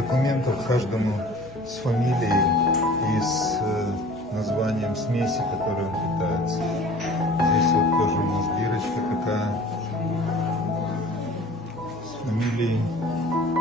документов каждому с фамилией и с названием смеси, которой он питается. Здесь вот тоже у нас бирочка такая с фамилией.